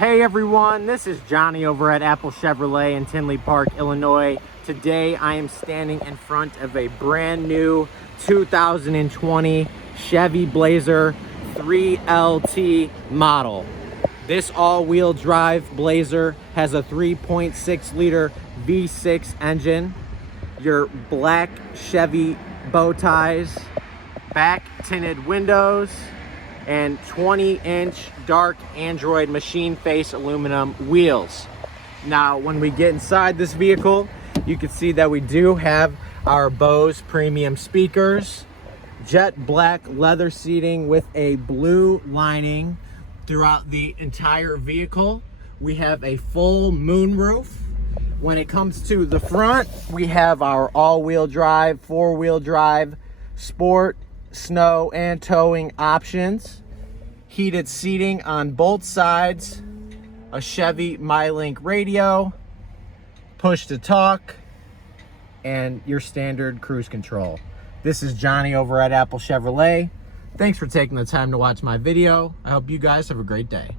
Hey everyone, this is Johnny over at Apple Chevrolet in Tinley Park, Illinois. Today I am standing in front of a brand new 2020 Chevy Blazer 3LT model. This all-wheel drive Blazer has a 3.6 liter V6 engine, your black Chevy bow ties, back tinted windows, and 20-inch dark Android machine face aluminum wheels. Now, when we get inside this vehicle, you can see that we do have our Bose premium speakers, jet black leather seating with a blue lining throughout the entire vehicle. We have a full moonroof. When it comes to the front, we have our all-wheel drive, four-wheel drive, sport, snow, and towing options. Heated seating on both sides, a Chevy MyLink radio, push to talk, and your standard cruise control. This is Johnny over at Apple Chevrolet. Thanks for taking the time to watch my video. I hope you guys have a great day.